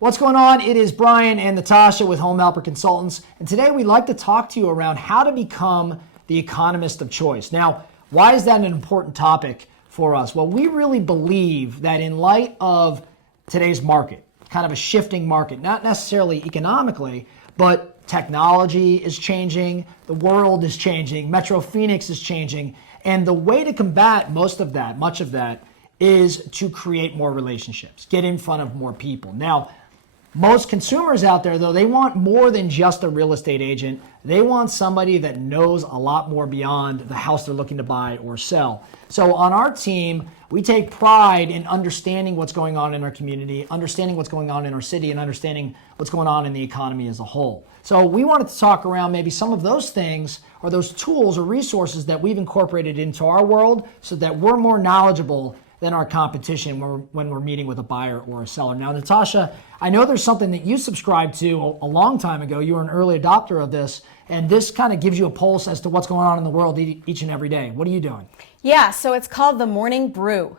What's going on? It is Brian and Natasha with Home Helper Consultants, and today we'd like to talk to you around how to become the economist of choice. Now, why is that an important topic for us? Well, we really believe that in light of today's market, kind of a shifting market, not necessarily economically, but technology is changing, the world is changing, Metro Phoenix is changing, and the way to combat much of that, is to create more relationships, get in front of more people. Now, most consumers out there, though, they want more than just a real estate agent. They want somebody that knows a lot more beyond the house they're looking to buy or sell. So on our team, we take pride in understanding what's going on in our community, understanding what's going on in our city, and understanding what's going on in the economy as a whole. So we wanted to talk around maybe some of those things or those tools or resources that we've incorporated into our world so that we're more knowledgeable than our competition when we're meeting with a buyer or a seller. Now, Natasha, I know there's something that you subscribed to a long time ago. You were an early adopter of this, and this kind of gives you a pulse as to what's going on in the world each and every day. What are you doing? Yeah, so it's called the Morning Brew.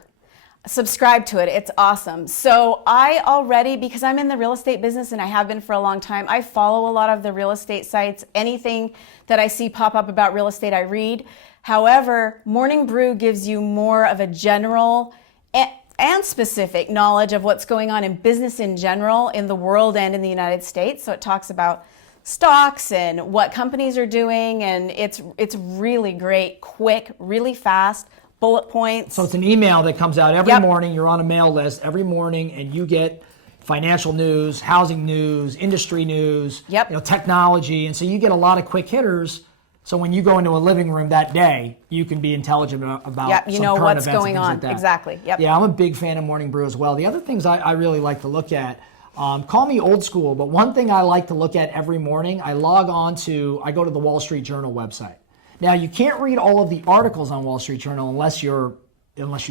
Subscribe to it. It's awesome. So I already, because I'm in the real estate business and I have been for a long time, I follow a lot of the real estate sites. Anything that I see pop up about real estate, I read. However, Morning Brew gives you more of a general and specific knowledge of what's going on in business in general, in the world and in the United States. So it talks about stocks and what companies are doing, and it's really great, quick, really fast, bullet points. So it's an email that comes out every morning. You're on a mail list every morning, and you get financial news, housing news, industry news, technology, and so you get a lot of quick hitters. So when you go into a living room that day, you can be intelligent about some current what's events going and things on. like that. Exactly. Yep. Yeah, I'm a big fan of Morning Brew as well. The other things I really like to look at, call me old school, but one thing I like to look at every morning, I go to the Wall Street Journal website. Now, you can't read all of the articles on Wall Street Journal unless you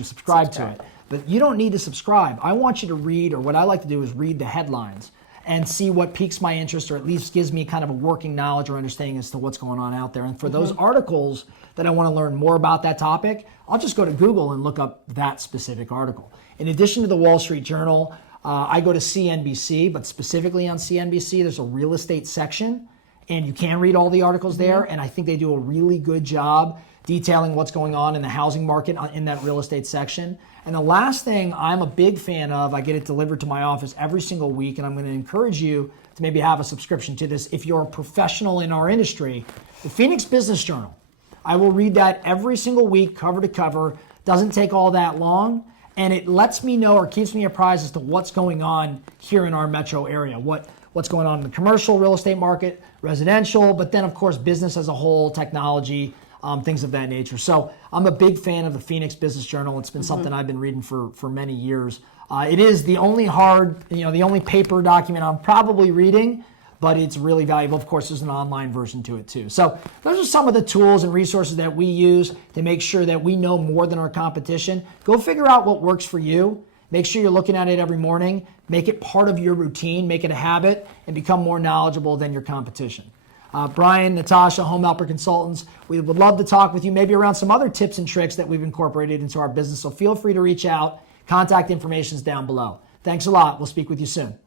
subscribe to it. But you don't need to subscribe. I want you to read, or what I like to do is read the headlines and see what piques my interest or at least gives me kind of a working knowledge or understanding as to what's going on out there. And for those articles that I want to learn more about that topic, I'll just go to Google and look up that specific article. In addition to the Wall Street Journal, I go to CNBC, but specifically on CNBC, there's a real estate section, and you can read all the articles there, and I think they do a really good job detailing what's going on in the housing market in that real estate section. And the last thing I'm a big fan of, I get it delivered to my office every single week, and I'm going to encourage you to maybe have a subscription to this if you're a professional in our industry, the Phoenix Business Journal. I will read that every single week, cover to cover. Doesn't take all that long, and it lets me know or keeps me apprised as to what's going on here in our metro area, what's going on in the commercial real estate market, residential, but then, of course, business as a whole, technology, things of that nature. So I'm a big fan of the Phoenix Business Journal. It's been something I've been reading for many years. It is the only the only paper document I'm probably reading, but it's really valuable. Of course, there's an online version to it too. So those are some of the tools and resources that we use to make sure that we know more than our competition. Go figure out what works for you. Make sure you're looking at it every morning. Make it part of your routine. Make it a habit and become more knowledgeable than your competition. Brian, Natasha, Home Helper Consultants, we would love to talk with you maybe around some other tips and tricks that we've incorporated into our business. So feel free to reach out. Contact information is down below. Thanks a lot. We'll speak with you soon.